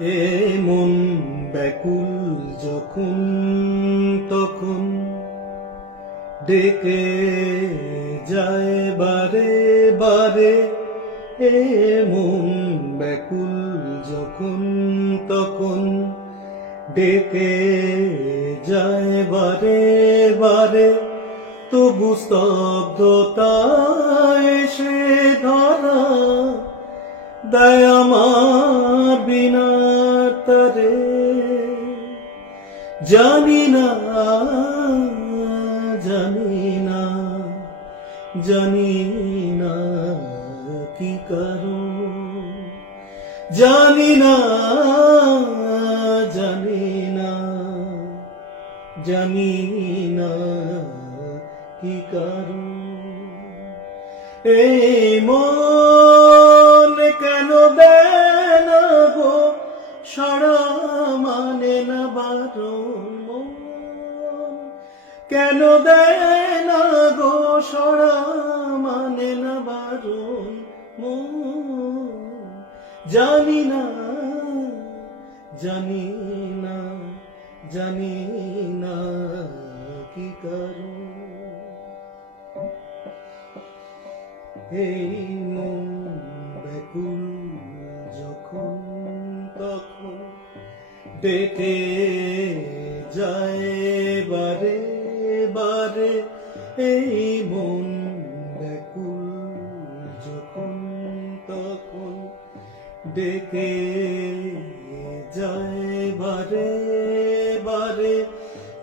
এ মন ব্যাকুল যখন তখন ডেকে যায় বারে বারে। এ মন ব্যাকুল যখন তখন ডেকে যায় বারে বারে। তবু স্তব্ধতায় এসে ধরা দেয় আমার বিনা তারে। জানি না জানি না জানি না কি কারণ, জানি না জানি না জানি না কি কারণ। এই মন কেন দেয় না গো সাড়া, মানে না বারণ। মন কেন দেয় না গো সাড়া, মানে না বারণ। মন জানি না জানি না জানি না কি কারণ। এই মন ব্যাকুল যখন তখন ডেকে যায় বারে বারে। এই মন ব্যাকুল যখন তখন ডেকে যায় বারে বারে।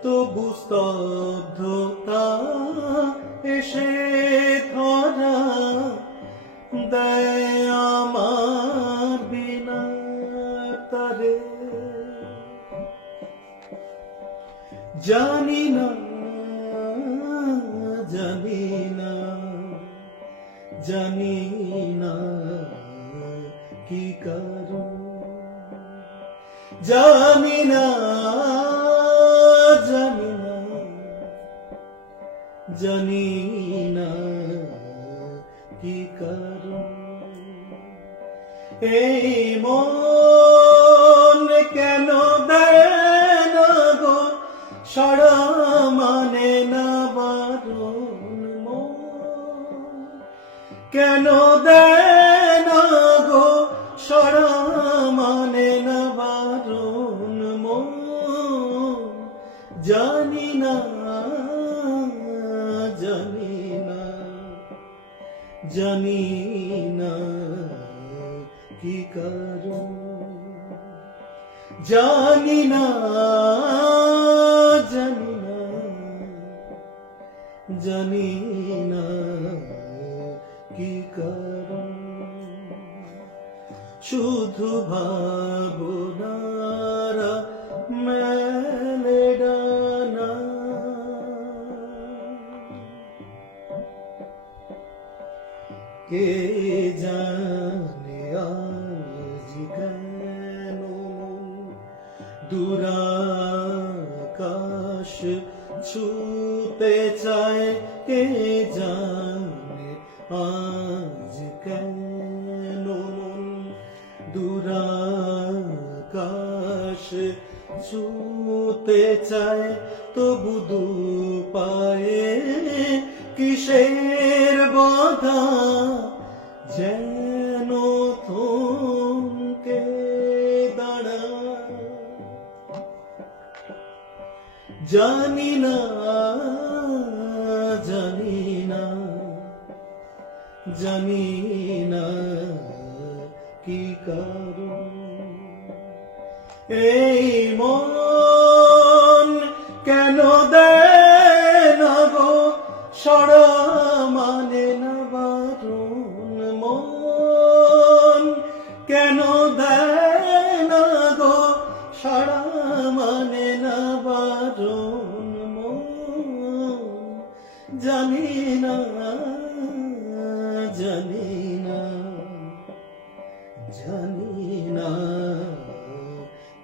তবু স্তব্ধতা এসে ধরা দেয় আমার বিনা তারে। জানি না জানি না জানি না কি কারণ, জানি না জানি না জানি না কি কারণ। এই মন কেন দেয় না গো সাড়া, মানে না বারণ। মন কেন দেয় না গো সাড়া, মানে না বারণ। মন জানি না জানি না জানি না কি কারণ, জানি না জানি না জানি না কি কারণ। শুধু ভাবনারা মেলে ডানা, কে জানে আজ কেন দূরাকাশ ছুতে চায়। কে জানে আজ কেন দূরাকাশ ছুতে চায়। তবু দু পায়ে কিসের বাধা, যেন থমকে দাঁড়ায়। জানি না জানি না জানি না কি কারণ। এই মন কেন দেয় না গো সাড়া, মানে না বারণ। মন কেন দেয় না গো সাড়া, মানে না বারণ। মন জানি না জানি না জানি না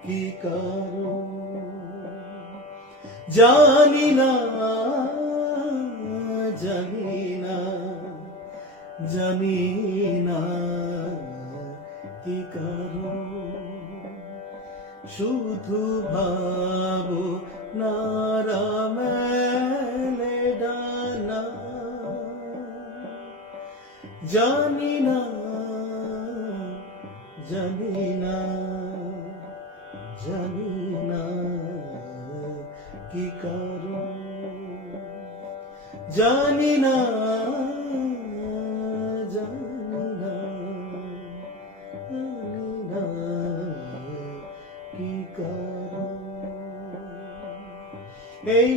কি কারণ, জানি না জানি না জানি না কি কারণ। শুধু ভাবো নারা মেলে ডানা জানি না জানি না জানি না কি কারণ জানি না জানি না জানি না কি কারণ এই